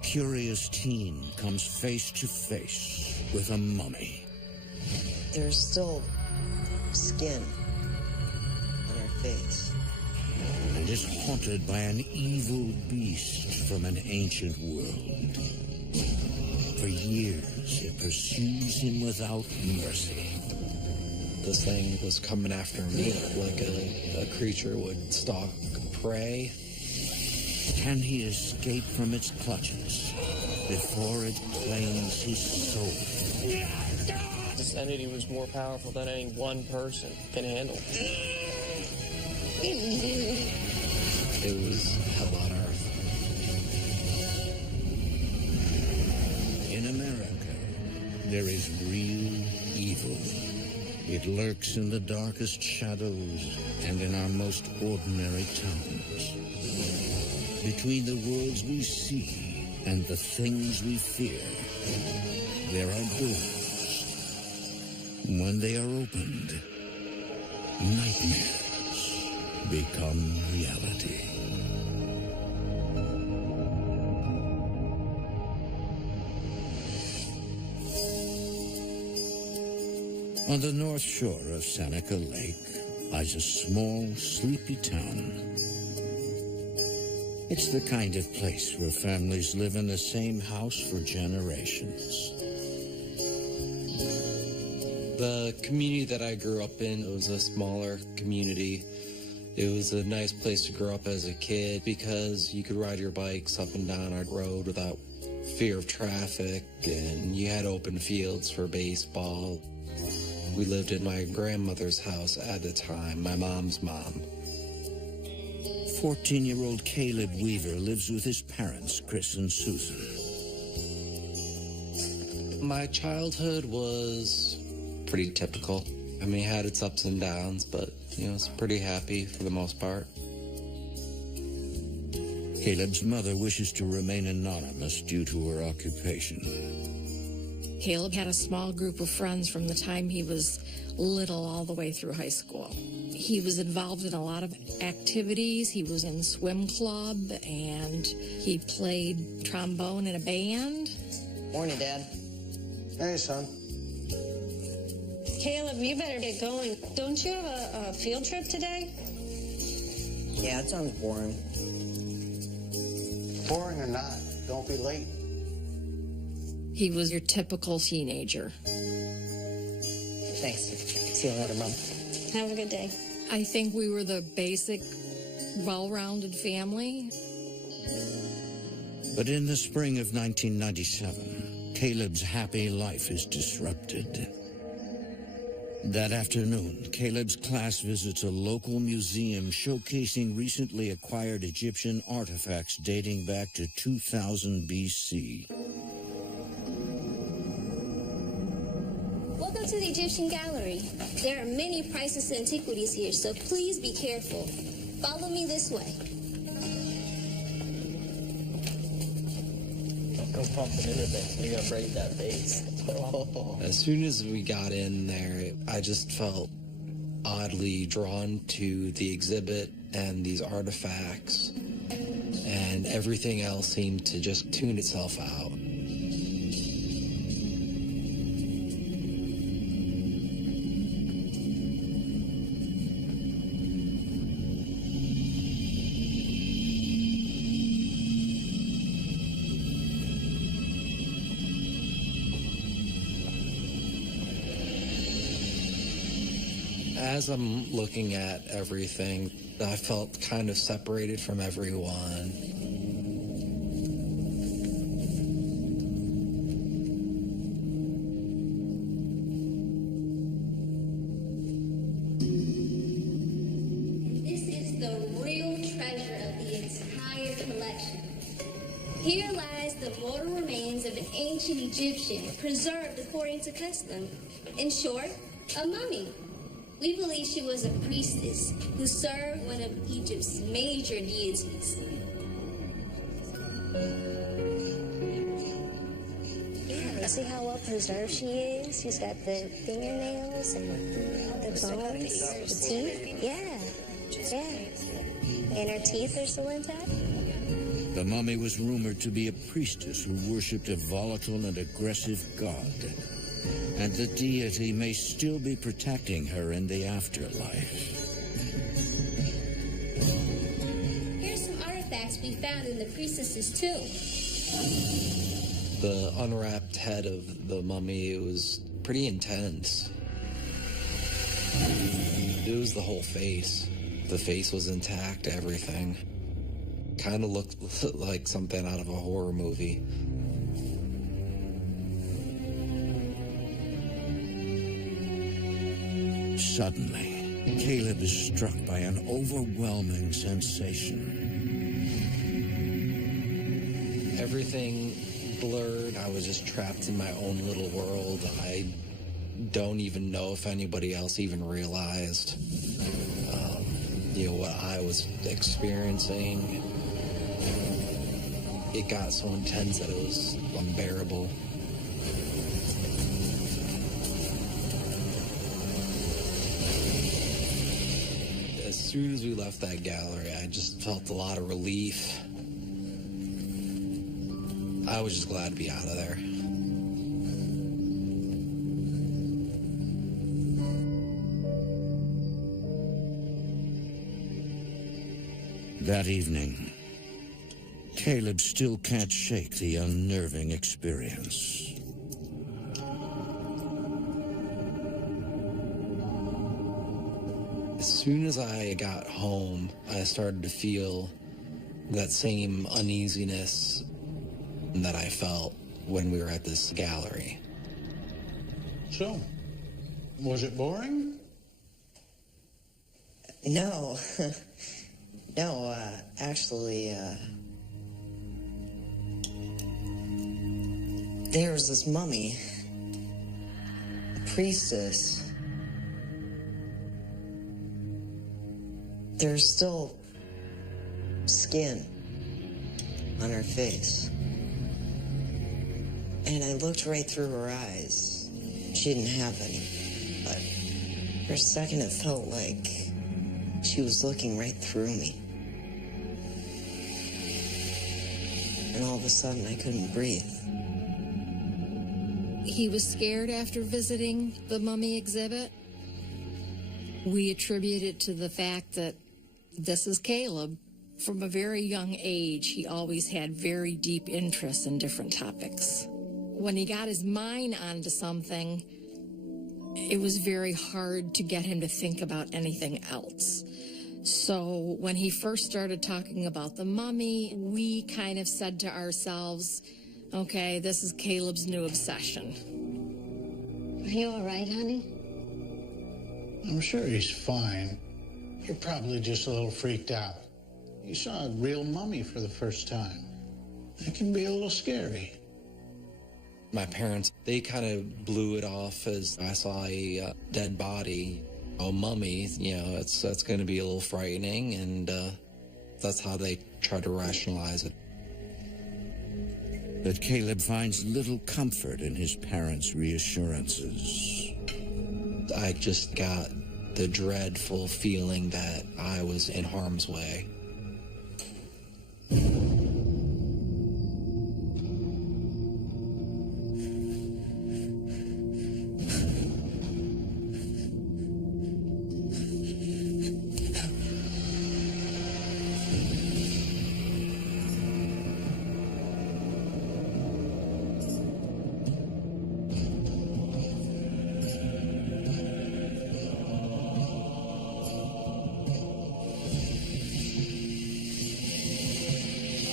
curious teen comes face to face with a mummy. There's still skin on her face. And is haunted by an evil beast from an ancient world. For years, it pursues him without mercy. This thing was coming after me like a creature would stalk prey. Can he escape from its clutches before it claims his soul? This entity was more powerful than any one person can handle. It was hell on earth. In America, there is real evil. It lurks in the darkest shadows and in our most ordinary towns. Between the worlds we see and the things we fear, there are doors. When they are opened, nightmares become reality. On the north shore of Seneca Lake lies a small, sleepy town. It's the kind of place where families live in the same house for generations. The community that I grew up in, it was a smaller community. It was a nice place to grow up as a kid because you could ride your bikes up and down our road without fear of traffic, and you had open fields for baseball. We lived in my grandmother's house at the time, my mom's mom. 14-year-old Caleb Weaver lives with his parents, Chris and Susan. My childhood was pretty typical. I mean, it had its ups and downs, but, it's pretty happy for the most part. Caleb's mother wishes to remain anonymous due to her occupation. Caleb had a small group of friends from the time he was little all the way through high school. He was involved in a lot of activities. He was in swim club, and he played trombone in a band. Morning, Dad. Hey, son. Caleb, you better get going. Don't you have a field trip today? Yeah, it sounds boring. Boring or not, don't be late. He was your typical teenager. Thanks. See you later, Mom. Have a good day. I think we were the basic, well-rounded family. But in the spring of 1997, Caleb's happy life is disrupted. That afternoon, Caleb's class visits a local museum showcasing recently acquired Egyptian artifacts dating back to 2000 BC. Welcome to the Egyptian Gallery. There are many priceless antiquities here, so please be careful. Follow me this way. Go pumping into this. You're going to break that base. As soon as we got in there, I just felt oddly drawn to the exhibit and these artifacts, and everything else seemed to just tune itself out. As I'm looking at everything, I felt kind of separated from everyone. This is the real treasure of the entire collection. Here lies the mortal remains of an ancient Egyptian, preserved according to custom. In short, a mummy. We believe she was a priestess who served one of Egypt's major deities. Yeah, see how well preserved she is? She's got the fingernails and the bones, the teeth. Yeah, yeah. And her teeth are still intact. The mummy was rumored to be a priestess who worshipped a volatile and aggressive god, and the deity may still be protecting her in the afterlife. Here's some artifacts we found in the priestess's tomb. The unwrapped head of the mummy, it was pretty intense. It was the whole face. The face was intact, everything. Kind of looked like something out of a horror movie. Suddenly, Caleb is struck by an overwhelming sensation. Everything blurred. I was just trapped in my own little world. I don't even know if anybody else even realized, what I was experiencing. It got so intense that it was unbearable. As soon as we left that gallery, I just felt a lot of relief. I was just glad to be out of there. That evening, Caleb still can't shake the unnerving experience. As soon as I got home, I started to feel that same uneasiness that I felt when we were at this gallery. So, was it boring? No. No, actually, there was this mummy, a priestess. There's still skin on her face. And I looked right through her eyes. She didn't have any, but for a second it felt like she was looking right through me. And all of a sudden, I couldn't breathe. He was scared after visiting the mummy exhibit. We attribute it to the fact that this is Caleb. From a very young age, he always had very deep interest in different topics. When he got his mind onto something, it was very hard to get him to think about anything else. So when he first started talking about the mummy, we kind of said to ourselves, okay, this is Caleb's new obsession. Are you all right, honey? I'm sure he's fine. You're probably just a little freaked out. You saw a real mummy for the first time. That can be a little scary. My parents, they kind of blew it off as I saw a dead body. A mummy, that's going to be a little frightening, and that's how they try to rationalize it. But Caleb finds little comfort in his parents' reassurances. I just got the dreadful feeling that I was in harm's way.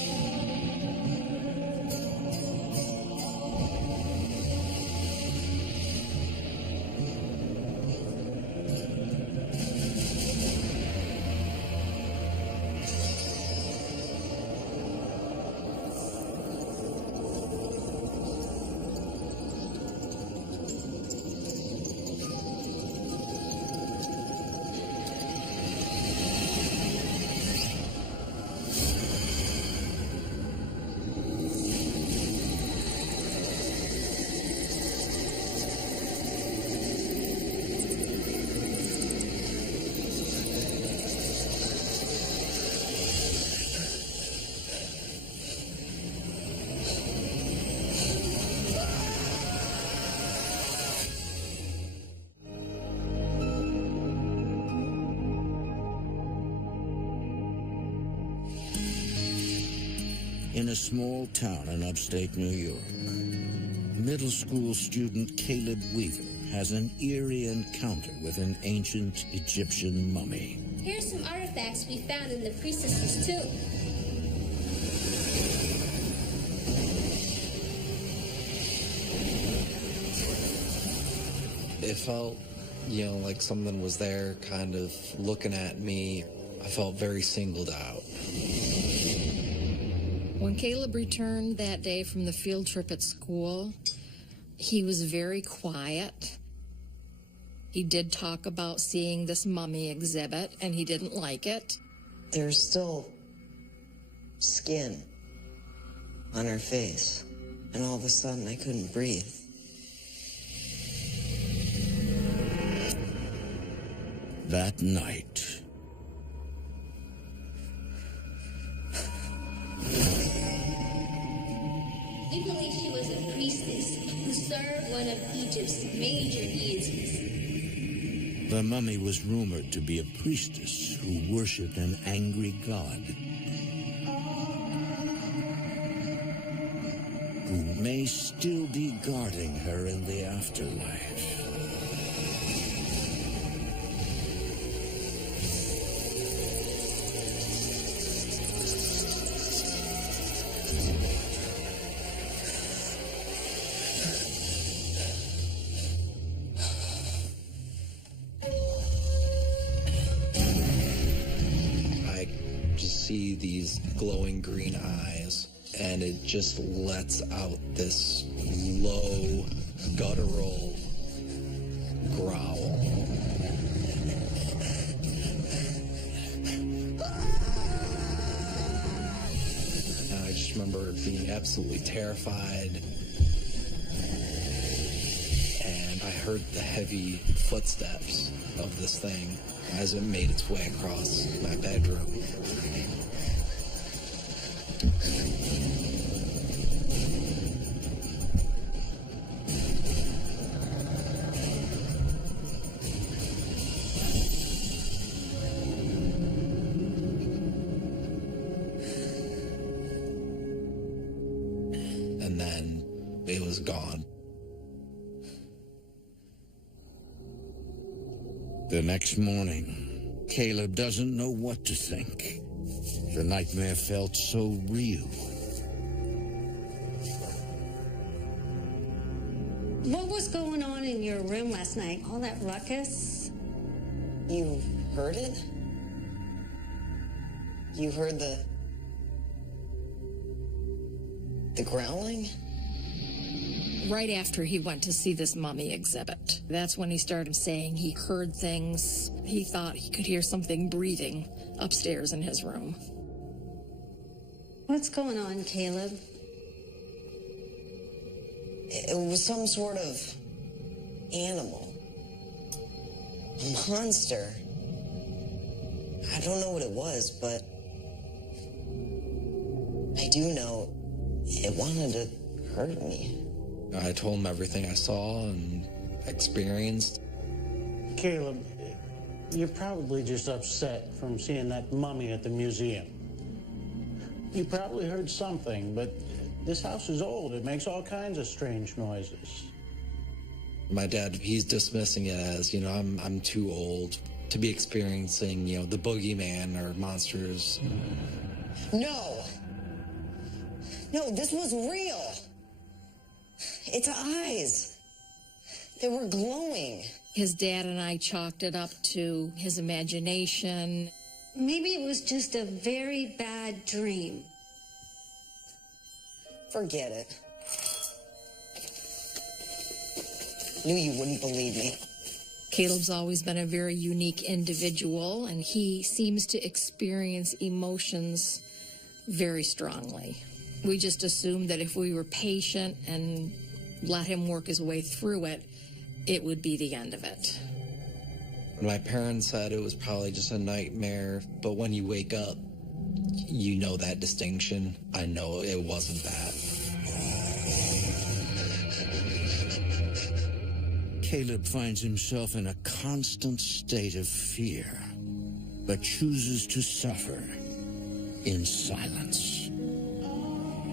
In a small town in upstate New York, middle school student Caleb Weaver has an eerie encounter with an ancient Egyptian mummy. Here's some artifacts we found in the priestess's tomb. It felt, like something was there kind of looking at me. I felt very singled out. When Caleb returned that day from the field trip at school, he was very quiet. He did talk about seeing this mummy exhibit, and he didn't like it. There's still skin on her face, and all of a sudden I couldn't breathe. That night, We believe she was a priestess who served one of Egypt's major deities. the mummy was rumored to be a priestess who worshipped an angry god who may still be guarding her in the afterlife. See these glowing green eyes, and it just lets out this low, guttural growl. And I just remember being absolutely terrified, and I heard the heavy footsteps of this thing as it made its way across my bedroom. And then it was gone. The next morning, Caleb doesn't know what to think. The nightmare felt so real. What was going on in your room last night? All that ruckus? You heard it? You heard the growling? Right after he went to see this mummy exhibit, that's when he started saying he heard things. He thought he could hear something breathing upstairs in his room. What's going on, Caleb? It was some sort of animal. A monster. I don't know what it was, but I do know it wanted to hurt me. I told him everything I saw and experienced. Caleb, you're probably just upset from seeing that mummy at the museum. You probably heard something, but this house is old. It makes all kinds of strange noises. My dad, he's dismissing it as, I'm too old to be experiencing, the boogeyman or monsters. No, this was real. Its eyes, they were glowing. His dad and I chalked it up to his imagination. Maybe it was just a very bad dream. Forget it. Knew you wouldn't believe me. Caleb's always been a very unique individual, and he seems to experience emotions very strongly. We just assumed that if we were patient and let him work his way through it, it would be the end of it. My parents said it was probably just a nightmare, but when you wake up, you know that distinction. I know it wasn't that. Caleb finds himself in a constant state of fear, but chooses to suffer in silence.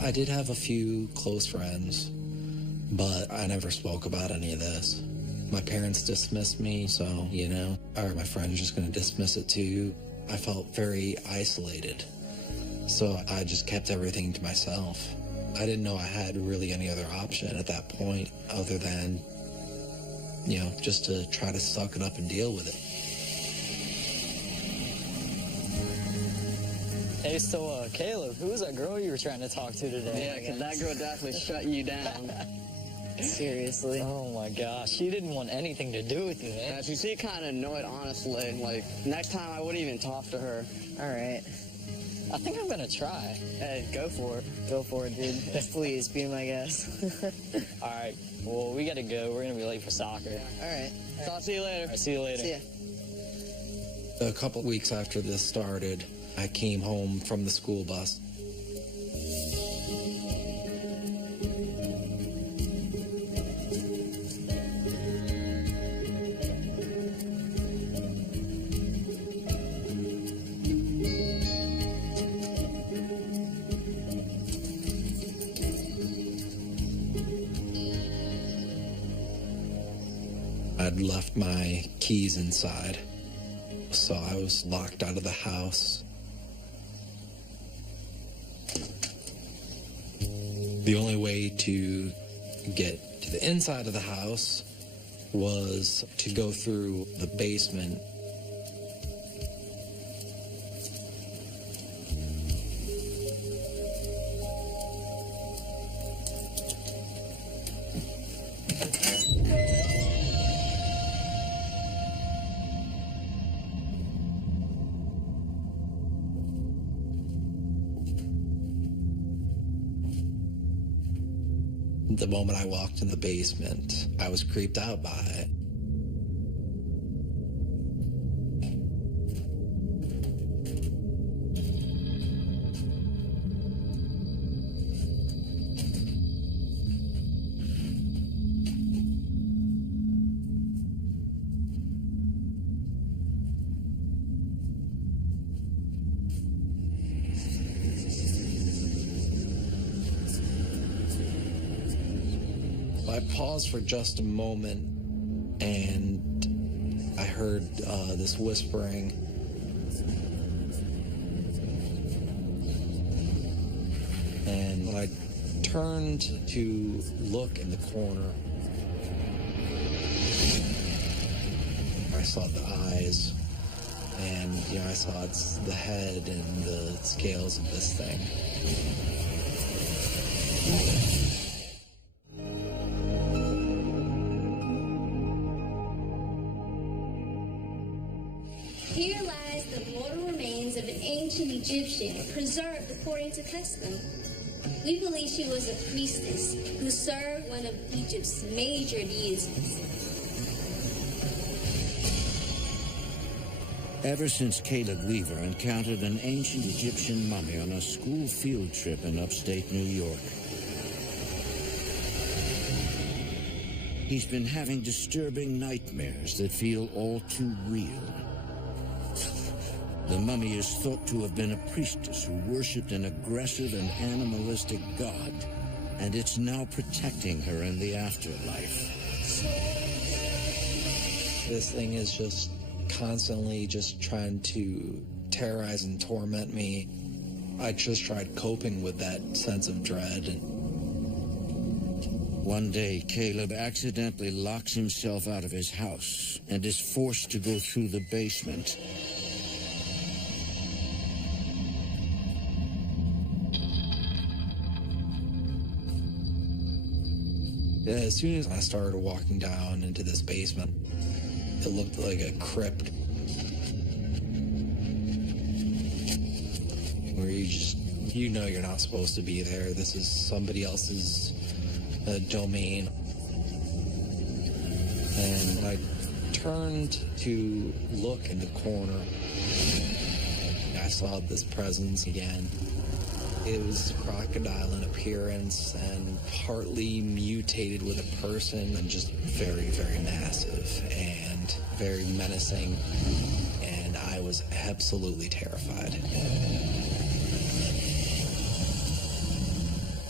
I did have a few close friends, but I never spoke about any of this. My parents dismissed me, so, you know, are my friends just going to dismiss it too? I felt very isolated, so I just kept everything to myself. I didn't know I had really any other option at that point other than, you know, just to try to suck it up and deal with it. Hey, so, Caleb, who was that girl you were trying to talk to today? Yeah, because that girl definitely shut you down. Seriously. Oh, my gosh. She didn't want anything to do with you, man. Yeah, she kind of annoyed, honestly. Like, next time I wouldn't even talk to her. All right. I think I'm going to try. Hey, go for it. Go for it, dude. Please, be my guest. All right. Well, we got to go. We're going to be late for soccer. All right. So I'll see you later. All right, see you later. See ya. A couple weeks after this started, I came home from the school bus. I'd left my keys inside, so I was locked out of the house. The only way to get to the inside of the house was to go through the basement. The moment I walked in the basement, I was creeped out by it. I paused for just a moment, and I heard this whispering. And when I turned to look in the corner, I saw the eyes, and, you know, I saw the head and the scales of this thing. Here lies the mortal remains of an ancient Egyptian, preserved according to custom. We believe she was a priestess who served one of Egypt's major deities. Ever since Caleb Weaver encountered an ancient Egyptian mummy on a school field trip in upstate New York, he's been having disturbing nightmares that feel all too real. The mummy is thought to have been a priestess who worshipped an aggressive and animalistic god, and it's now protecting her in the afterlife. This thing is just constantly just trying to terrorize and torment me. I just tried coping with that sense of dread. One day, Caleb accidentally locks himself out of his house and is forced to go through the basement. As soon as I started walking down into this basement, it looked like a crypt where you know you're not supposed to be there. This is somebody else's domain. And I turned to look in the corner. I saw this presence again. It was crocodile in appearance and partly mutated with a person and just very, very massive and very menacing. And I was absolutely terrified.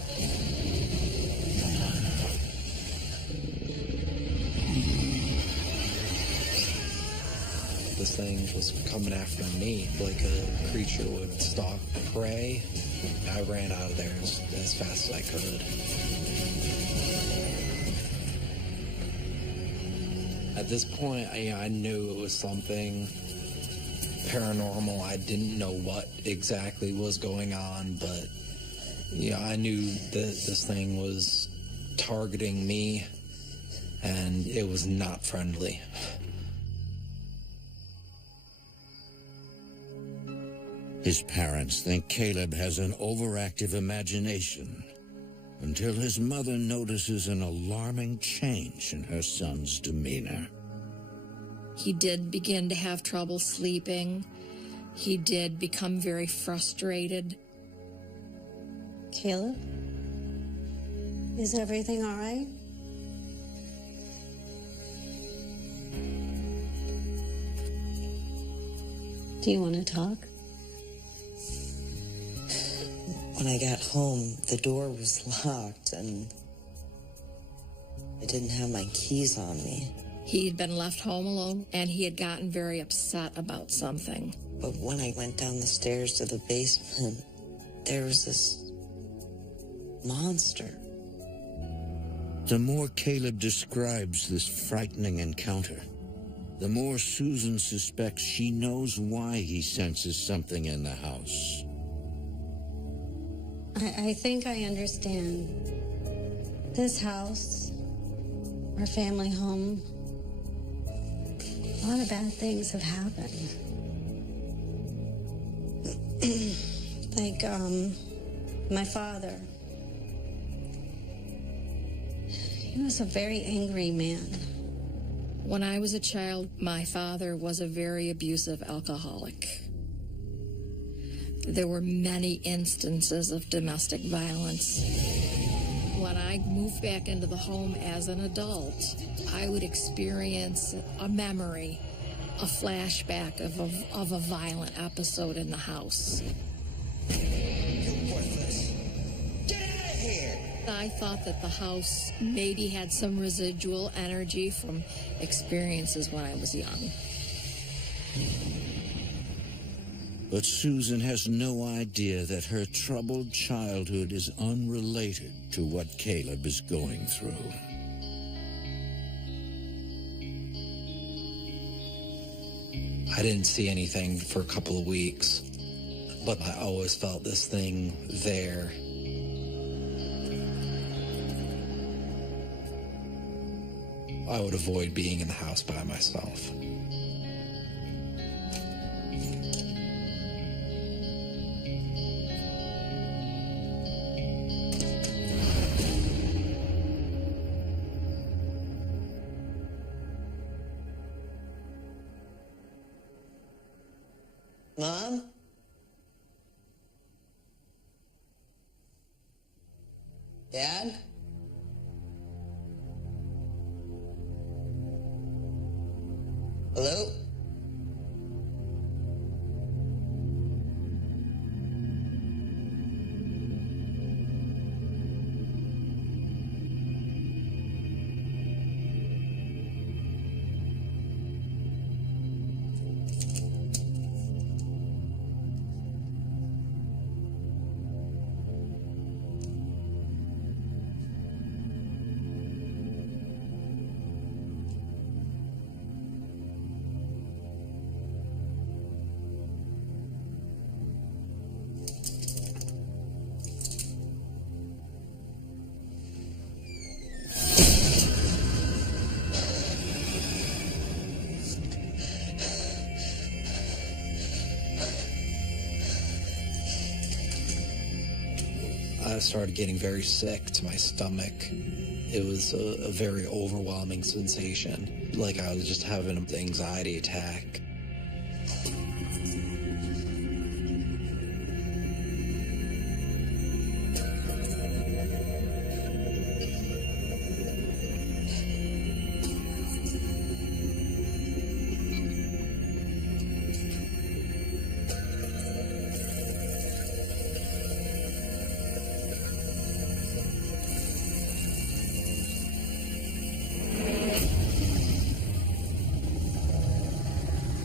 this thing was coming after me like a creature would stalk prey. I ran out of there as fast as I could. At this point, I knew it was something paranormal. I didn't know what exactly was going on, but I knew that this thing was targeting me, and it was not friendly. His parents think Caleb has an overactive imagination until his mother notices an alarming change in her son's demeanor. He did begin to have trouble sleeping. He did become very frustrated. Caleb? Is everything all right? Do you want to talk? When I got home, the door was locked and I didn't have my keys on me. He had been left home alone, and he had gotten very upset about something. But when I went down the stairs to the basement, there was this monster. The more Caleb describes this frightening encounter, the more Susan suspects she knows why he senses something in the house. I think I understand. This house, our family home, a lot of bad things have happened. Like, my father. He was a very angry man. When I was a child, my father was a very abusive alcoholic. There were many instances of domestic violence. When I moved back into the home as an adult, I would experience a memory, a flashback of a violent episode in the house. You worthless. Get out of here! I thought that the house maybe had some residual energy from experiences when I was young. But Susan has no idea that her troubled childhood is unrelated to what Caleb is going through. I didn't see anything for a couple of weeks, but I always felt this thing there. I would avoid being in the house by myself. Mom? Dad? Hello? I started getting very sick to my stomach. It was a very overwhelming sensation, like I was just having an anxiety attack.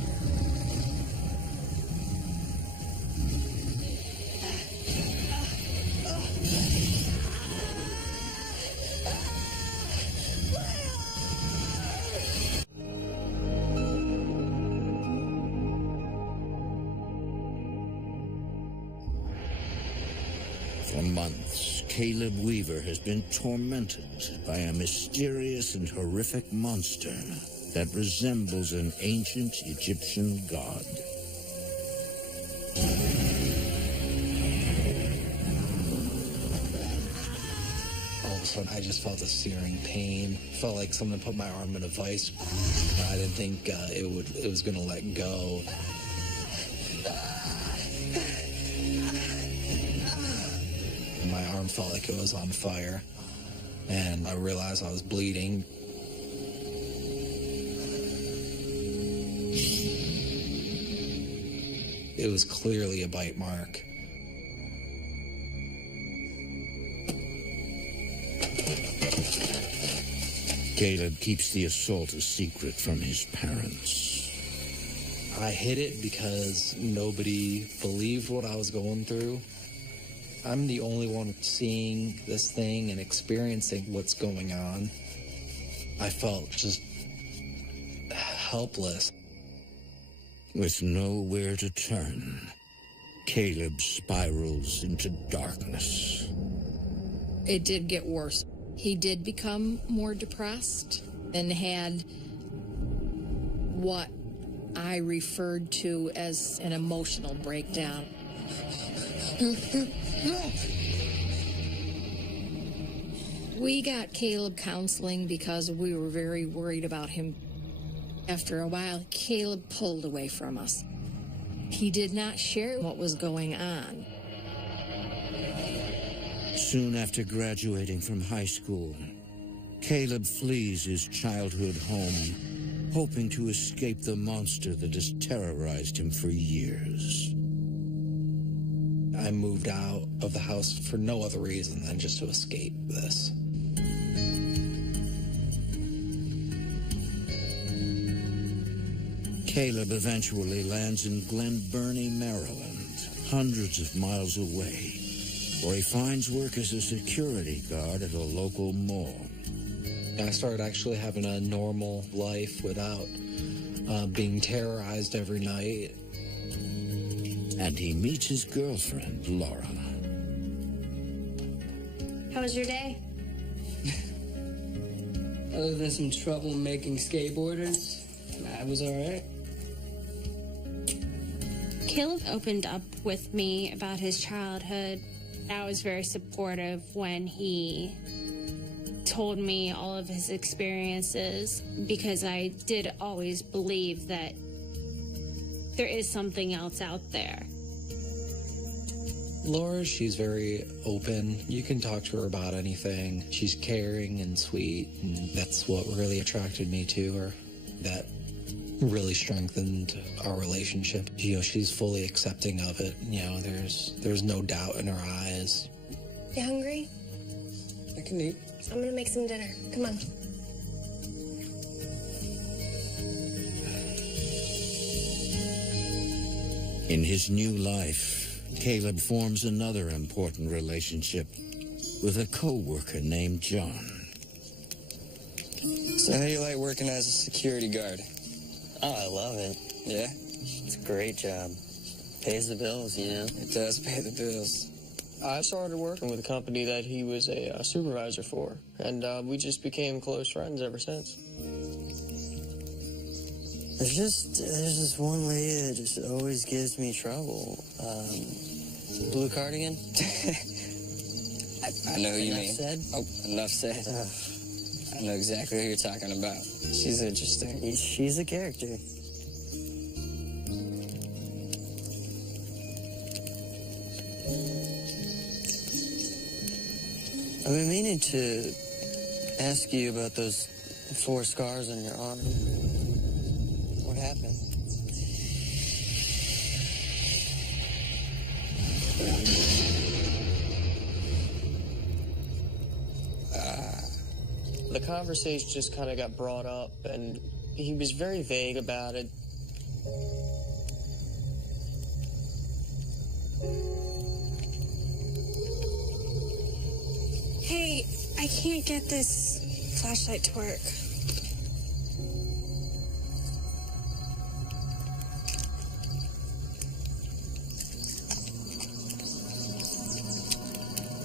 For months, Caleb Weaver has been tormented by a mysterious and horrific monster that resembles an ancient Egyptian god. All of a sudden, I just felt a searing pain. Felt like someone put my arm in a vice. I didn't think it was going to let go. My arm felt like it was on fire, and I realized I was bleeding. It was clearly a bite mark. Caleb keeps the assault a secret from his parents. I hid it because nobody believed what I was going through. I'm the only one seeing this thing and experiencing what's going on. I felt just helpless. With nowhere to turn, Caleb spirals into darkness. It did get worse. He did become more depressed and had what I referred to as an emotional breakdown. We got Caleb counseling because we were very worried about him. After a while, Caleb pulled away from us. He did not share what was going on. Soon after graduating from high school, Caleb flees his childhood home, hoping to escape the monster that has terrorized him for years. I moved out of the house for no other reason than just to escape this. Caleb eventually lands in Glen Burnie, Maryland, hundreds of miles away, where he finds work as a security guard at a local mall. I started actually having a normal life without being terrorized every night. And he meets his girlfriend, Laura. How was your day? Other than some trouble making skateboarders, I was all right. Caleb opened up with me about his childhood. I was very supportive when he told me all of his experiences, because I did always believe that there is something else out there. Laura, she's very open. You can talk to her about anything. She's caring and sweet, and that's what really attracted me to her. That really strengthened our relationship. You know, she's fully accepting of it. You know, there's no doubt in her eyes. You hungry? I can eat. I'm gonna make some dinner. Come on. In his new life, Caleb forms another important relationship with a co-worker named John. So how do you like working as a security guard? Oh, I love it. Yeah? It's a great job. Pays the bills, you know? It does pay the bills. I started working with a company that he was a supervisor for, and we just became close friends ever since. There's this one lady that just always gives me trouble. Blue cardigan? I know who you mean. Enough said? Oh, enough said. I know exactly who you're talking about. She's interesting. She's a character. I've been meaning to ask you about those 4 scars on your arm. What happened? The conversation just kind of got brought up, and he was very vague about it. Hey, I can't get this flashlight to work.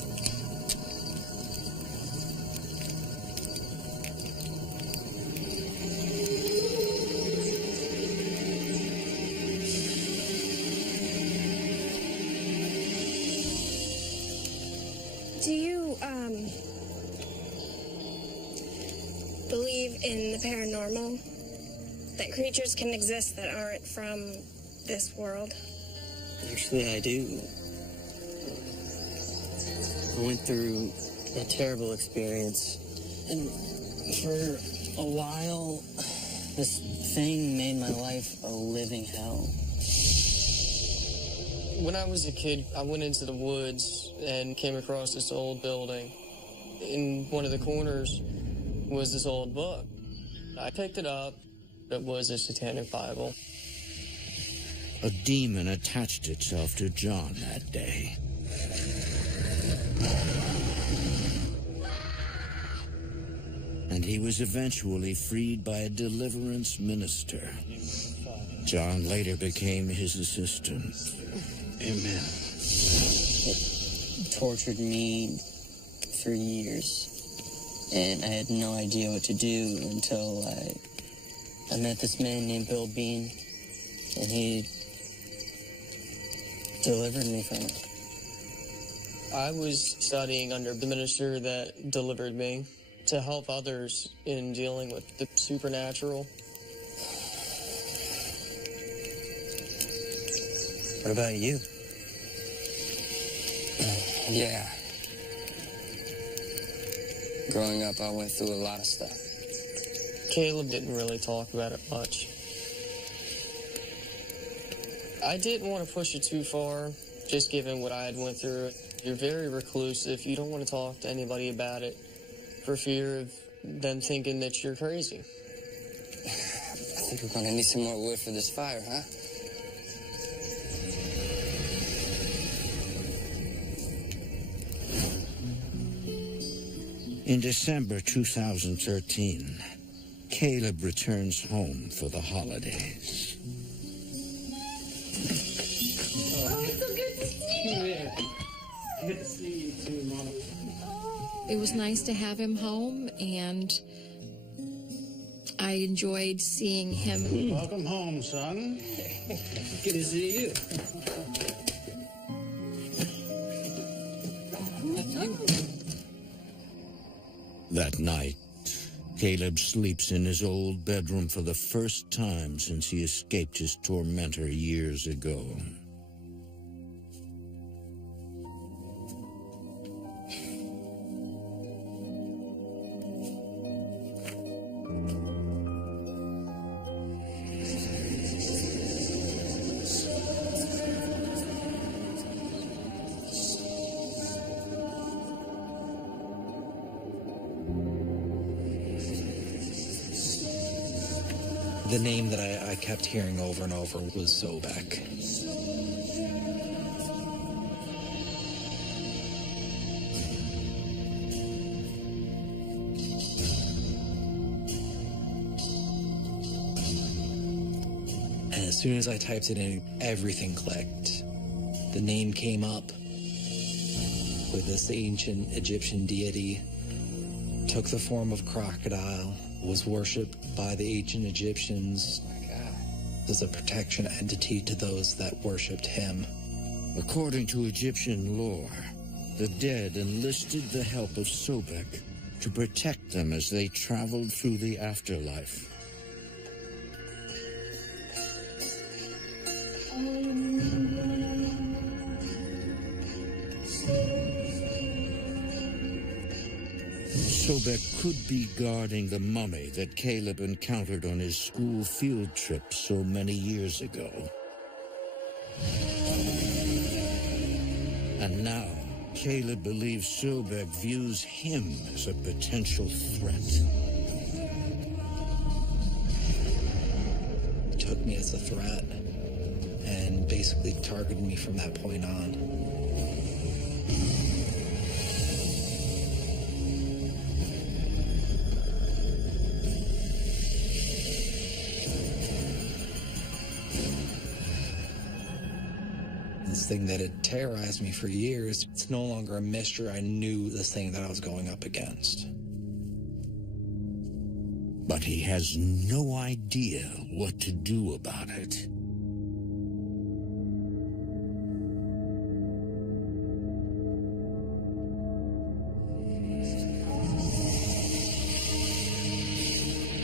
believe in the paranormal? That creatures can exist that aren't from this world? Actually, I do. I went through a terrible experience, and for a while, this thing made my life a living hell. When I was a kid, I went into the woods and came across this old building. In one of the corners was this old book. I picked it up. It was a satanic Bible. A demon attached itself to John that day. And he was eventually freed by a deliverance minister. John later became his assistant. Amen. It tortured me for years, and I had no idea what to do until I met this man named Bill Bean, and he delivered me from it. I was studying under the minister that delivered me to help others in dealing with the supernatural. What about you? Yeah. Growing up, I went through a lot of stuff. Caleb didn't really talk about it much. I didn't want to push it too far, just given what I had went through. You're very reclusive. You don't want to talk to anybody about it for fear of them thinking that you're crazy. I think we're going to need some more wood for this fire, huh? In December 2013, Caleb returns home for the holidays. Oh, it's so good to see you. Yeah. Good to see you too, Mama. It was nice to have him home, and I enjoyed seeing him. Welcome home, son. Good to see you. That night, Caleb sleeps in his old bedroom for the first time since he escaped his tormentor years ago. The name that I kept hearing over and over was Sobek. And as soon as I typed it in, everything clicked. The name came up with this ancient Egyptian deity, took the form of crocodile, was worshipped by the ancient Egyptians as a protection entity to those that worshipped him. According to Egyptian lore, the dead enlisted the help of Sobek to protect them as they traveled through the afterlife. Sobek could be guarding the mummy that Caleb encountered on his school field trip so many years ago. And now, Caleb believes Sobek views him as a potential threat. He took me as a threat and basically targeted me from that point on. This thing that had terrorized me for years, it's no longer a mystery. I knew this thing that I was going up against. But he has no idea what to do about it.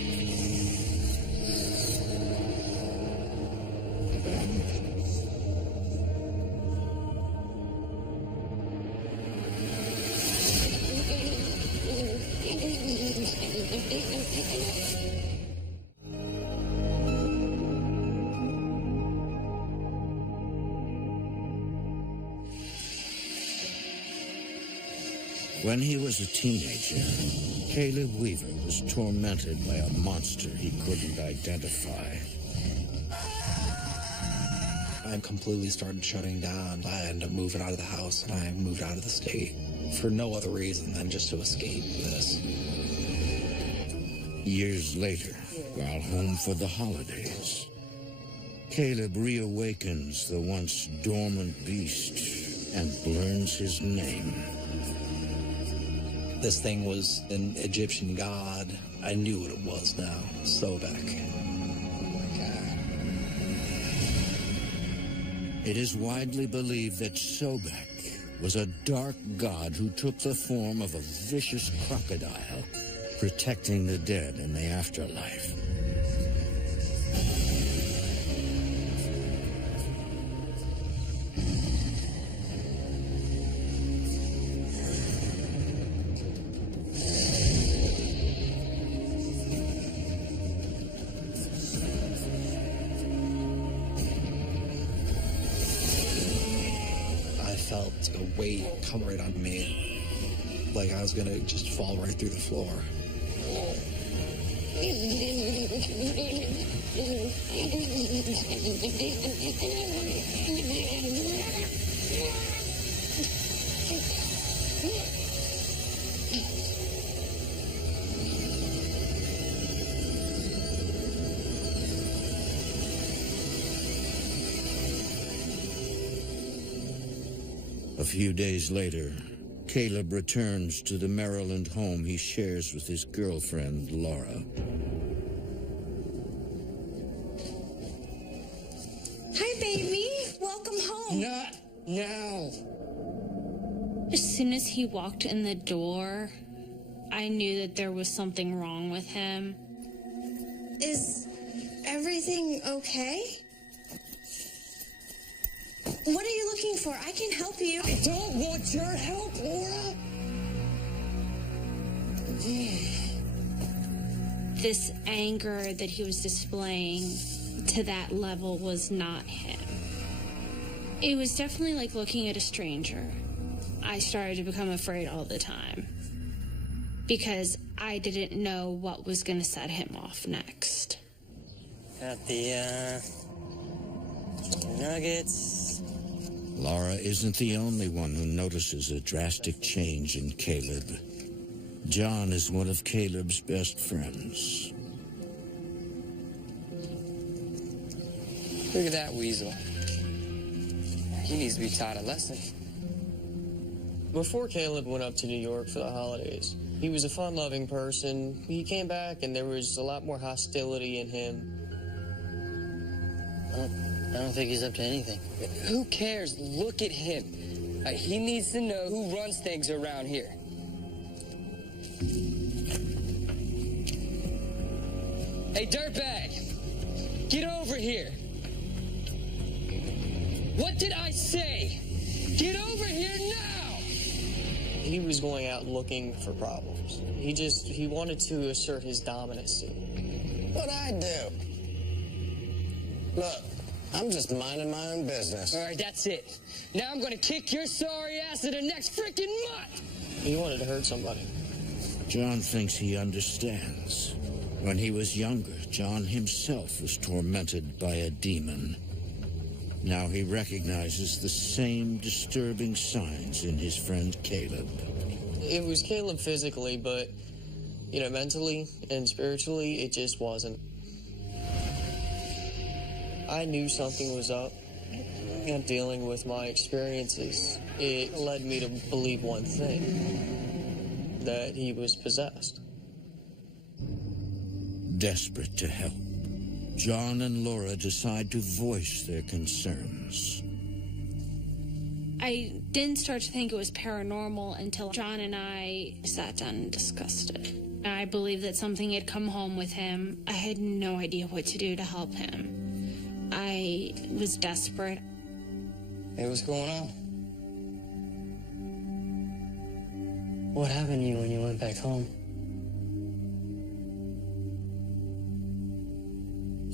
When he was a teenager, Caleb Weaver was tormented by a monster he couldn't identify. I completely started shutting down. I ended up moving out of the house, and I moved out of the state for no other reason than just to escape this. Years later, while home for the holidays, Caleb reawakens the once dormant beast and learns his name. This thing was an Egyptian god. I knew what it was now. Sobek. It is widely believed that Sobek was a dark god who took the form of a vicious crocodile, protecting the dead in the afterlife. I felt a weight come right on me, like I was gonna just fall right through the floor. A few days later, Caleb returns to the Maryland home he shares with his girlfriend, Laura. Hi, baby. Welcome home. Not now. As soon as he walked in the door, I knew that there was something wrong with him. Is everything okay? What are you looking for? I can help you. I don't want your help, Laura. This anger that he was displaying to that level was not him. It was definitely like looking at a stranger. I started to become afraid all the time because I didn't know what was going to set him off next. Got the, nuggets. Laura isn't the only one who notices a drastic change in Caleb. John is one of Caleb's best friends. Look at that weasel. He needs to be taught a lesson. Before Caleb went up to New York for the holidays, he was a fun-loving person. He came back and there was a lot more hostility in him. I don't think he's up to anything. Who cares? Look at him. He needs to know who runs things around here. Hey, dirtbag! Get over here! What did I say? Get over here now! He was going out looking for problems. He wanted to assert his dominancy. What'd I do? Look, I'm just minding my own business. All right, that's it. Now I'm gonna kick your sorry ass in the next freaking month! He wanted to hurt somebody. John thinks he understands. When he was younger, John himself was tormented by a demon. Now he recognizes the same disturbing signs in his friend Caleb. It was Caleb physically, but, mentally and spiritually, it just wasn't. I knew something was up, and dealing with my experiences, it led me to believe one thing, that he was possessed. Desperate to help, John and Laura decide to voice their concerns. I didn't start to think it was paranormal until John and I sat down and discussed it. I believe that something had come home with him. I had no idea what to do to help him. I was desperate. Hey, what's going on? What happened to you when you went back home?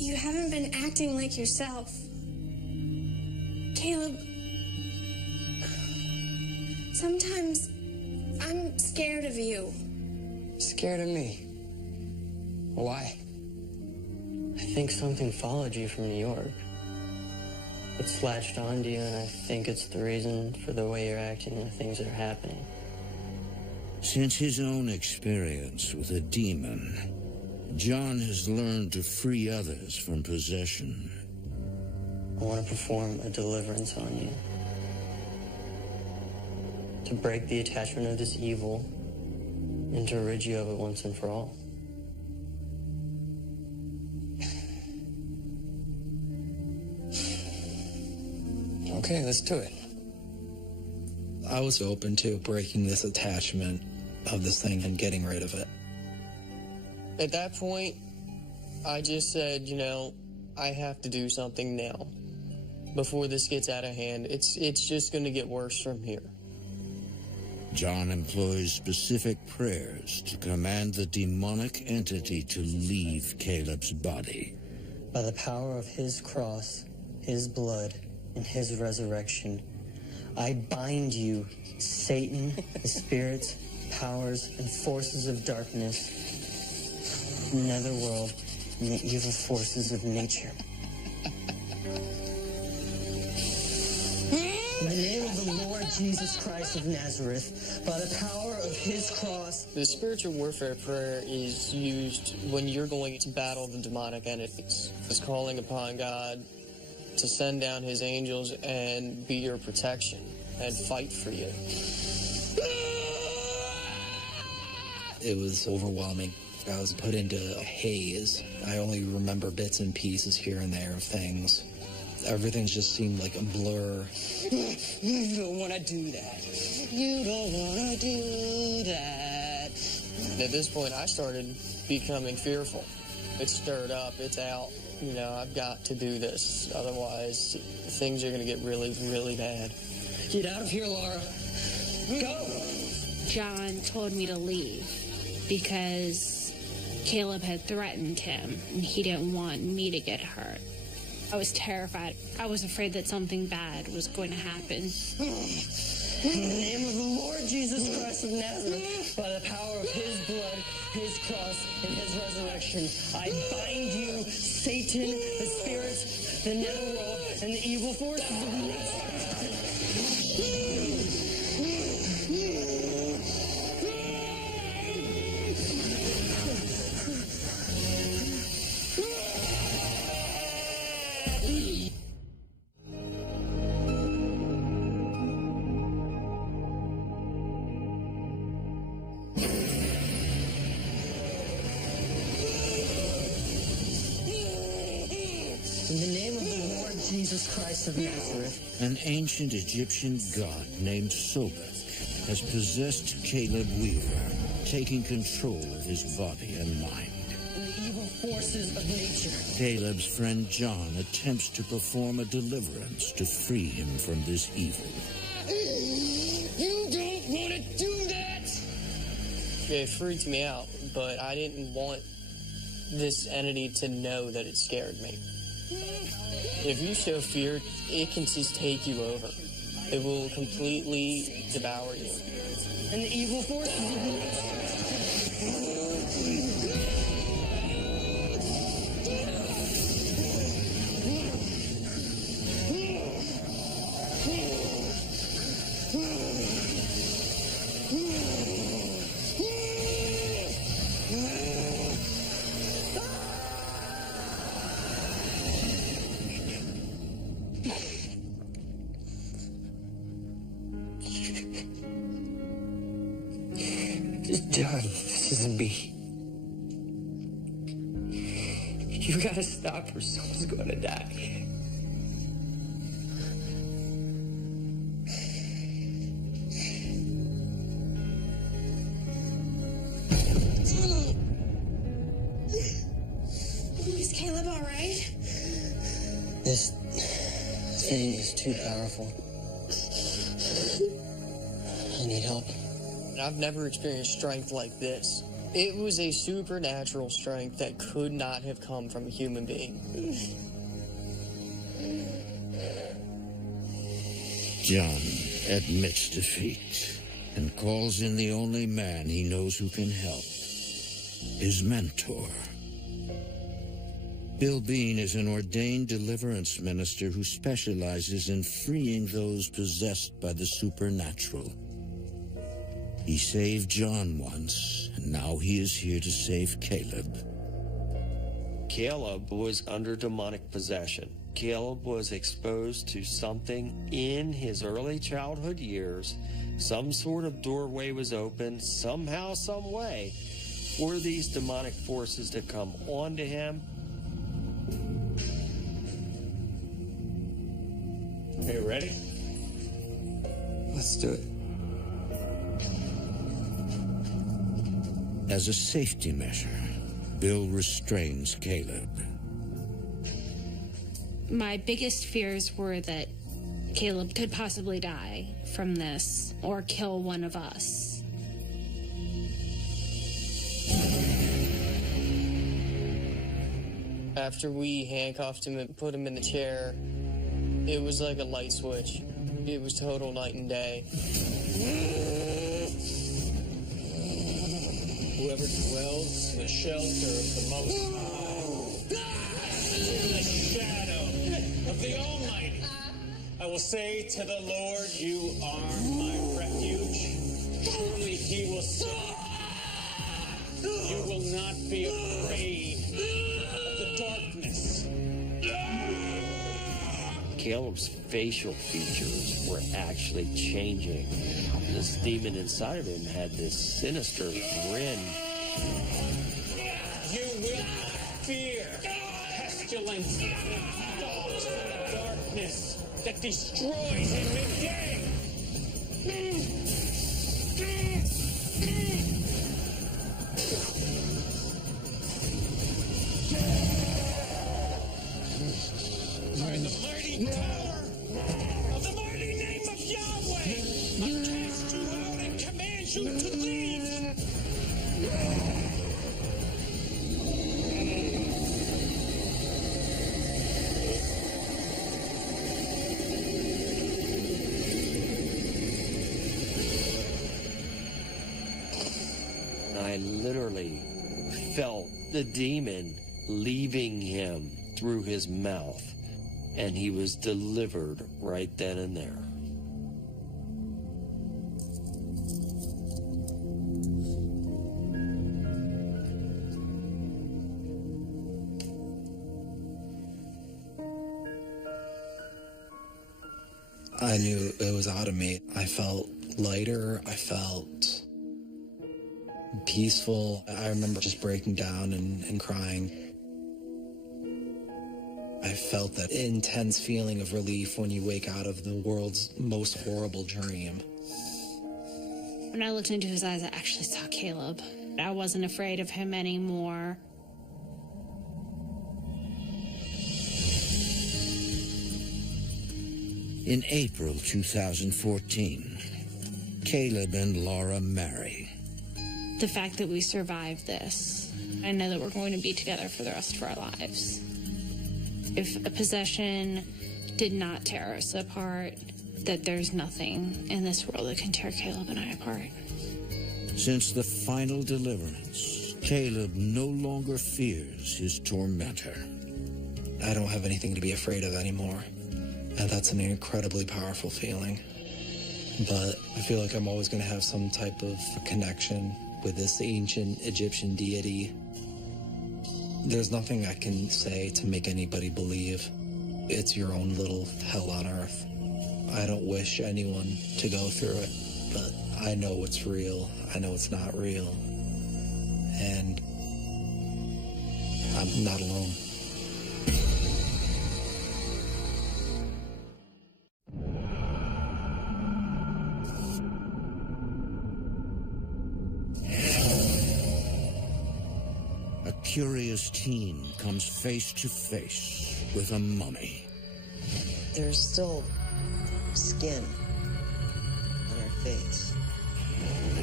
You haven't been acting like yourself. Caleb, sometimes I'm scared of you. Scared of me? Why? I think something followed you from New York. It's latched onto you, and I think it's the reason for the way you're acting and the things that are happening. Since his own experience with a demon, John has learned to free others from possession. I want to perform a deliverance on you. To break the attachment of this evil and to rid you of it once and for all. Okay, let's do it. I was open to breaking this attachment of this thing and getting rid of it. At that point, I just said, you know, I have to do something now. Before this gets out of hand, it's just going to get worse from here. John employs specific prayers to command the demonic entity to leave Caleb's body. By the power of his cross, his blood, and his resurrection, I bind you, Satan, the spirits, powers, and forces of darkness, netherworld, and the evil forces of nature. In the name of the Lord Jesus Christ of Nazareth, by the power of his cross. The spiritual warfare prayer is used when you're going to battle the demonic entities. It's calling upon God to send down his angels and be your protection and fight for you. It was overwhelming. I was put into a haze. I only remember bits and pieces here and there of things. Everything just seemed like a blur. You don't want to do that. You don't want to do that. At this point, I started becoming fearful. It's stirred up. It's out. You know, I've got to do this. Otherwise, things are going to get really, really bad. Get out of here, Laura. Go! John told me to leave because Caleb had threatened him and he didn't want me to get hurt. I was terrified. I was afraid that something bad was going to happen. In the name of the Lord Jesus Christ of Nazareth, by the power of his blood, his cross, and his resurrection, I bind you, Satan, the spirits, the netherworld, and the evil forces of nature. In the name of the Lord Jesus Christ of Nazareth. An ancient Egyptian god named Sobek has possessed Caleb Weaver, taking control of his body and mind. And the evil forces of nature. Caleb's friend John attempts to perform a deliverance to free him from this evil. You don't want to do that! It freaked me out, but I didn't want this entity to know that it scared me. If you show fear, it can just take you over. It will completely devour you. And the evil forces of nature. John, this isn't me. You gotta stop or someone's gonna die. Is Caleb all right? This thing is too powerful. I need help. I've never experienced strength like this. It was a supernatural strength that could not have come from a human being. John admits defeat and calls in the only man he knows who can help, his mentor. Bill Bean is an ordained deliverance minister who specializes in freeing those possessed by the supernatural. He saved John once, and now he is here to save Caleb. Caleb was under demonic possession. Caleb was exposed to something in his early childhood years. Some sort of doorway was opened, somehow, some way, for these demonic forces to come onto him. Are you ready? Let's do it. As a safety measure, Bill restrains Caleb. My biggest fears were that Caleb could possibly die from this or kill one of us. After we handcuffed him and put him in the chair, it was like a light switch. It was total night and day. Whoever dwells in the shelter of the Most High, in the shadow of the Almighty, I will say to the Lord, you are my refuge. Surely he will save. You will not be afraid of the darkness. Caleb's facial features were actually changing. This demon inside of him had this sinister grin. You will not fear pestilence, dogs from the darkness that destroys in midday. By the mighty power of the mighty name of Yahweh, I cast you out and command you to leave. I literally felt the demon leaving him through his mouth, and he was delivered right then and there. I knew it was out of me. I felt lighter. I felt peaceful. I remember just breaking down and crying. I felt that intense feeling of relief when you wake out of the world's most horrible dream. When I looked into his eyes, I actually saw Caleb. I wasn't afraid of him anymore. In April 2014, Caleb and Laura marry. The fact that we survived this, I know that we're going to be together for the rest of our lives. If a possession did not tear us apart, that there's nothing in this world that can tear Caleb and I apart. Since the final deliverance, Caleb no longer fears his tormentor. I don't have anything to be afraid of anymore. And that's an incredibly powerful feeling. But I feel like I'm always going to have some type of connection with this ancient Egyptian deity. There's nothing I can say to make anybody believe. It's your own little hell on earth. I don't wish anyone to go through it, but I know it's real. I know it's not real. And I'm not alone. A curious teen comes face to face with a mummy. There's still skin on her face. And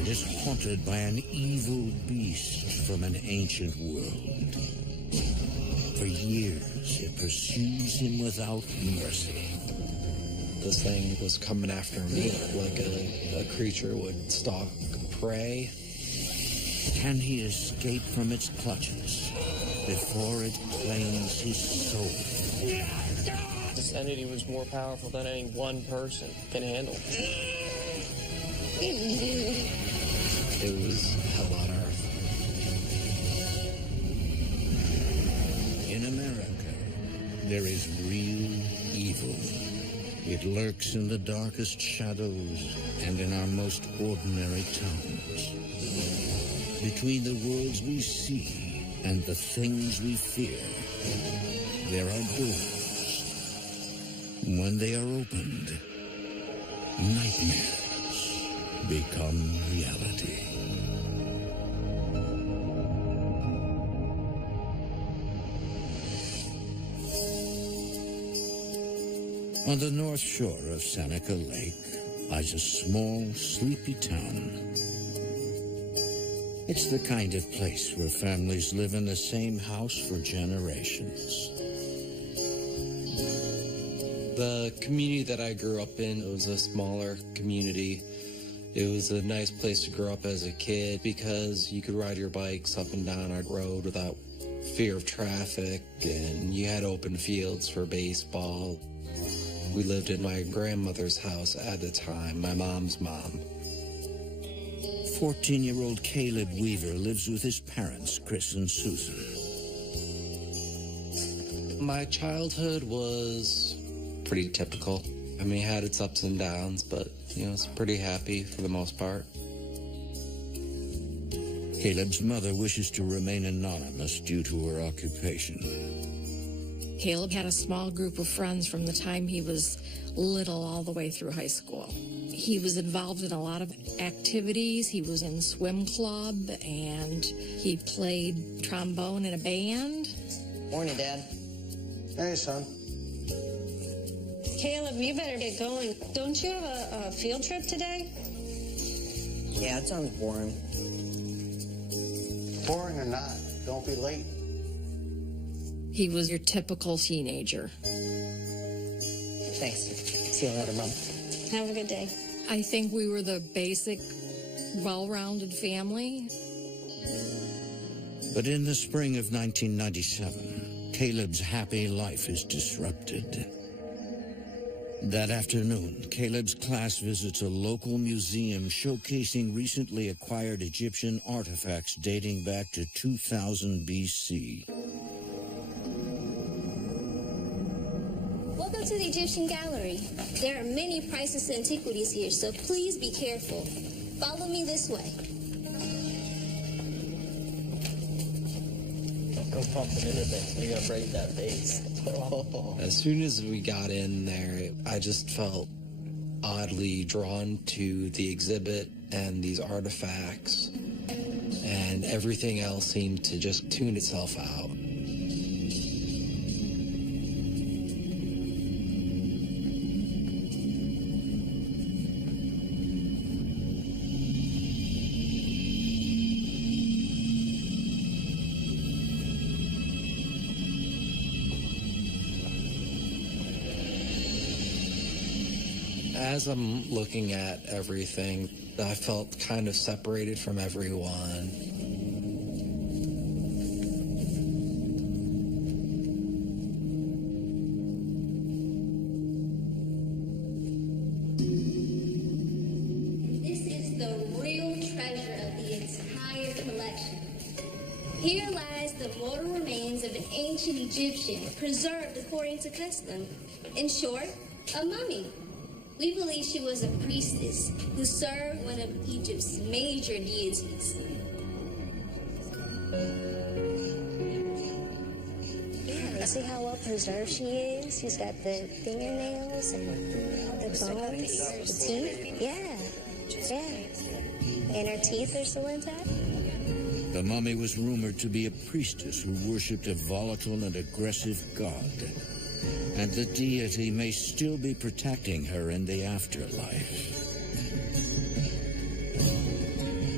is haunted by an evil beast from an ancient world. For years, it pursues him without mercy. This thing was coming after me like a creature would stalk prey. Can he escape from its clutches before it claims his soul? This entity was more powerful than any one person can handle. It was hell on earth. In America, there is real evil. It lurks in the darkest shadows and in our most ordinary towns. Between the worlds we see and the things we fear, there are doors. When they are opened, nightmares become reality. On the north shore of Seneca Lake lies a small, sleepy town. It's the kind of place where families live in the same house for generations. The community that I grew up in, it was a smaller community. It was a nice place to grow up as a kid because you could ride your bikes up and down our road without fear of traffic, and you had open fields for baseball. We lived in my grandmother's house at the time, my mom's mom. 14-year-old Caleb Weaver lives with his parents, Chris and Susan. My childhood was pretty typical. I mean, it had its ups and downs, but, you know, it's pretty happy for the most part. Caleb's mother wishes to remain anonymous due to her occupation. Caleb had a small group of friends from the time he was little all the way through high school. He was involved in a lot of activities. He was in swim club, and he played trombone in a band. Morning, Dad. Hey, son. Caleb, you better get going. Don't you have a field trip today? Yeah, it sounds boring. Boring or not, don't be late. He was your typical teenager. Thanks. See you later, Mom. Have a good day. I think we were the basic, well-rounded family. But in the spring of 1997, Caleb's happy life is disrupted. That afternoon, Caleb's class visits a local museum showcasing recently acquired Egyptian artifacts dating back to 2000 BC. Welcome to the Egyptian Gallery. There are many priceless antiquities here, so please be careful. Follow me this way. Go pumping into things. You're gonna break that vase. As soon as we got in there, I just felt oddly drawn to the exhibit and these artifacts, and everything else seemed to just tune itself out. As I'm looking at everything, I felt kind of separated from everyone. This is the real treasure of the entire collection. Here lies the mortal remains of an ancient Egyptian, preserved according to custom. In short, a mummy. We believe she was a priestess who served one of Egypt's major deities. Yeah, see how well preserved she is? She's got the fingernails and the bones, the teeth. Yeah. And her teeth are still intact. The mummy was rumored to be a priestess who worshipped a volatile and aggressive god. And the deity may still be protecting her in the afterlife.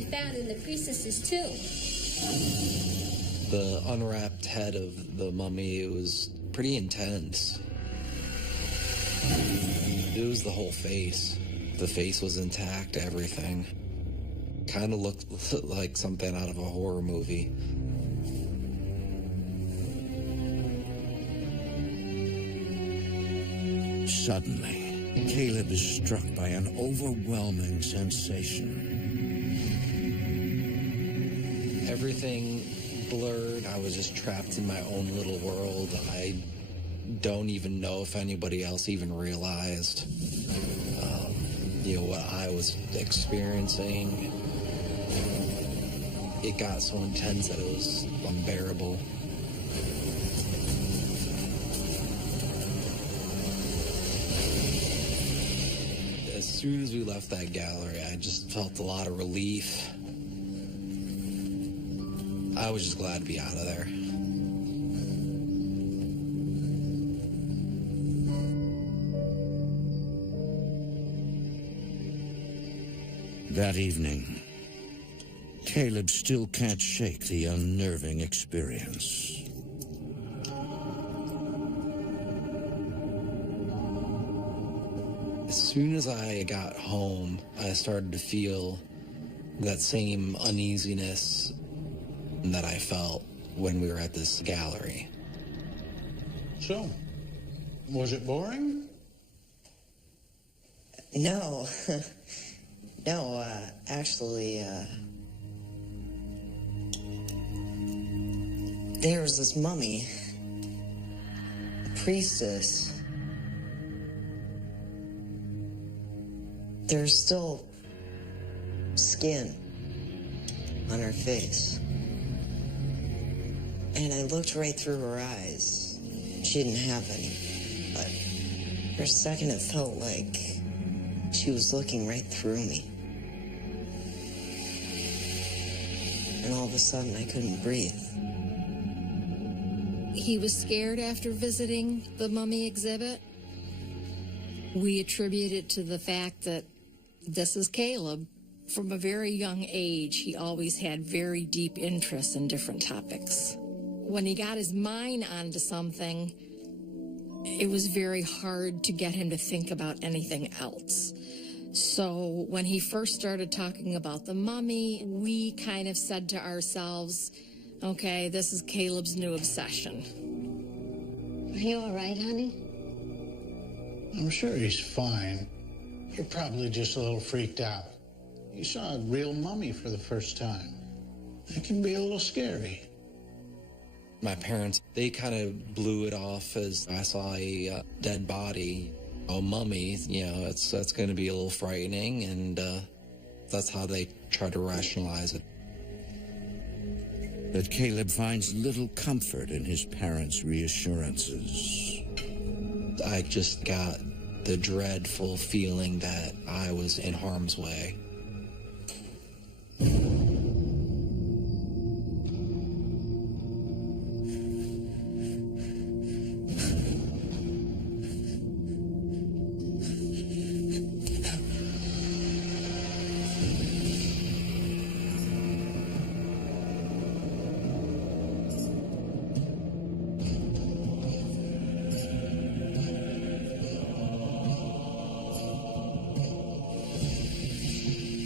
be found in the priestess's tomb. The unwrapped head of the mummy, it was pretty intense. It was the whole face. The face was intact, everything. Kind of looked like something out of a horror movie. Suddenly, Caleb is struck by an overwhelming sensation. Everything blurred. I was just trapped in my own little world. I don't even know if anybody else even realized, what I was experiencing. It got so intense that it was unbearable. As soon as we left that gallery, I just felt a lot of relief. I was just glad to be out of there. That evening, Caleb still can't shake the unnerving experience. As soon as I got home, I started to feel that same uneasiness that I felt when we were at this gallery. So, was it boring? No. No, actually, there was this mummy, a priestess. There's still skin on her face. And I looked right through her eyes. She didn't have any, but for a second it felt like she was looking right through me. And all of a sudden, I couldn't breathe. He was scared after visiting the mummy exhibit. We attribute it to the fact that this is Caleb. From a very young age, he always had very deep interest in different topics. When he got his mind onto something, it was very hard to get him to think about anything else. So when he first started talking about the mummy, we kind of said to ourselves, okay, this is Caleb's new obsession. Are you all right, honey? I'm sure he's fine. You're probably just a little freaked out. You saw a real mummy for the first time. It can be a little scary. My parents, they kind of blew it off as I saw a dead body. A mummy, that's going to be a little frightening, and that's how they try to rationalize it. But Caleb finds little comfort in his parents' reassurances. I just got the dreadful feeling that I was in harm's way.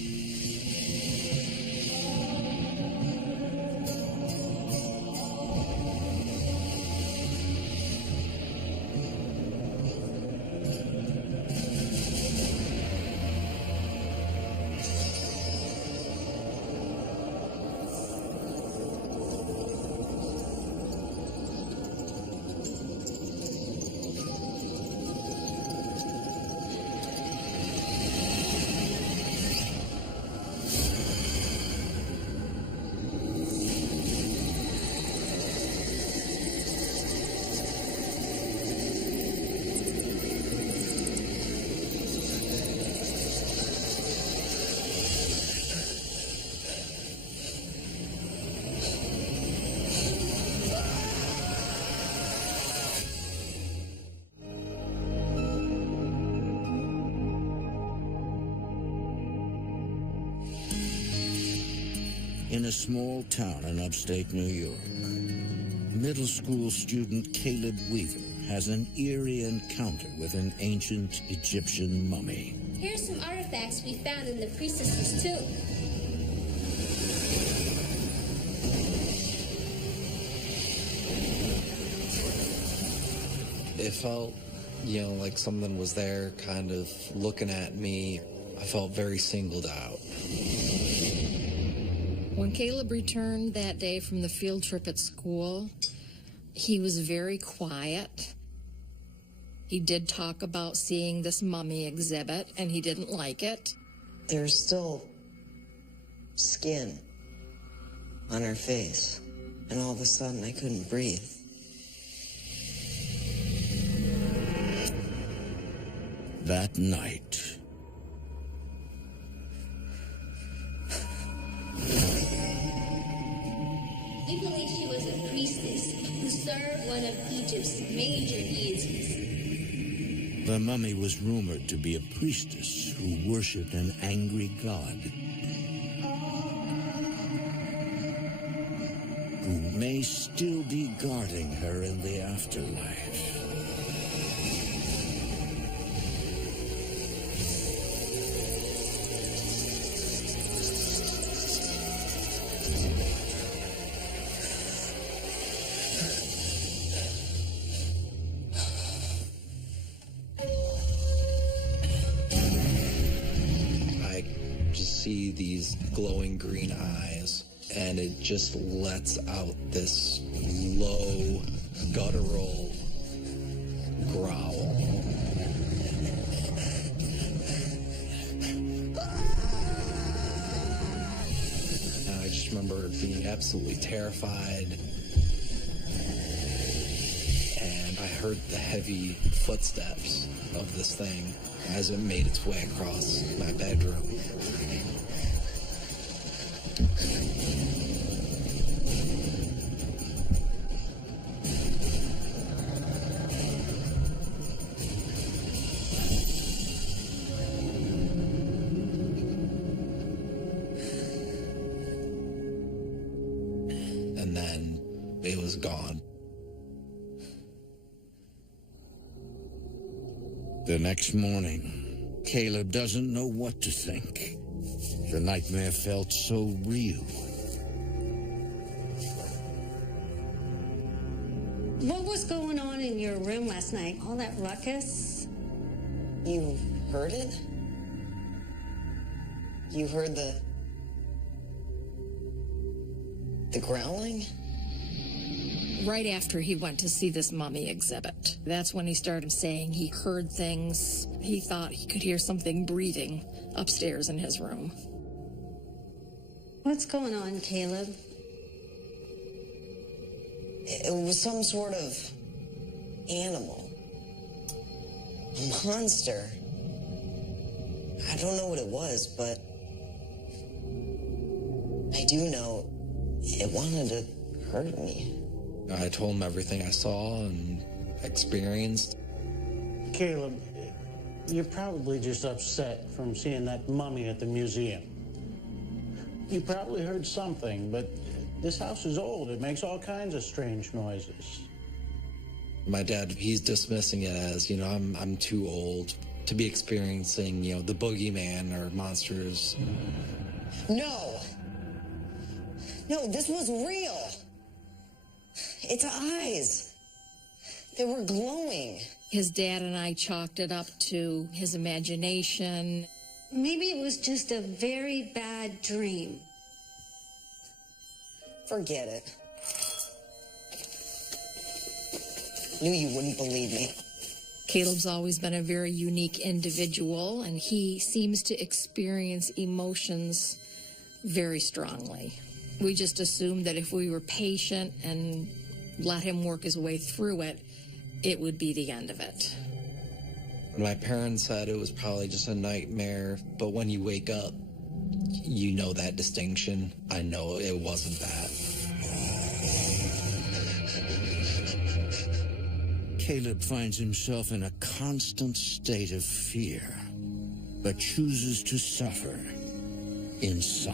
In a small town in upstate New York, middle school student Caleb Weaver has an eerie encounter with an ancient Egyptian mummy. Here's some artifacts we found in the priestess's tomb. It felt, like something was there kind of looking at me. I felt very singled out. When Caleb returned that day from the field trip at school, he was very quiet. He did talk about seeing this mummy exhibit, and he didn't like it. There's still skin on her face, and all of a sudden I couldn't breathe. That night, We believe she was a priestess who served one of Egypt's major deities. the mummy was rumored to be a priestess who worshipped an angry god who may still be guarding her in the afterlife. See these glowing green eyes, and it just lets out this low, guttural growl. And I just remember being absolutely terrified, and I heard the heavy footsteps of this thing as it made its way across my bedroom. And then it was gone. The next morning, Caleb doesn't know what to think. The nightmare felt so real. What was going on in your room last night? All that ruckus? You heard it? You heard the growling? Right after he went to see this mummy exhibit, that's when he started saying he heard things. He thought he could hear something breathing upstairs in his room. What's going on, Caleb? It was some sort of animal. A monster. I don't know what it was, but I do know it wanted to hurt me. I told him everything I saw and experienced. Caleb, you're probably just upset from seeing that mummy at the museum. You probably heard something, but this house is old. It makes all kinds of strange noises. My dad, he's dismissing it as, I'm too old to be experiencing, the boogeyman or monsters. No, this was real. Its eyes, they were glowing. His dad and I chalked it up to his imagination. Maybe it was just a very bad dream. Forget it. Knew you wouldn't believe me. Caleb's always been a very unique individual, and he seems to experience emotions very strongly. We just assumed that if we were patient and let him work his way through it, it would be the end of it. My parents said it was probably just a nightmare, but when you wake up, you know that distinction. I know it wasn't that. Caleb finds himself in a constant state of fear, but chooses to suffer in silence.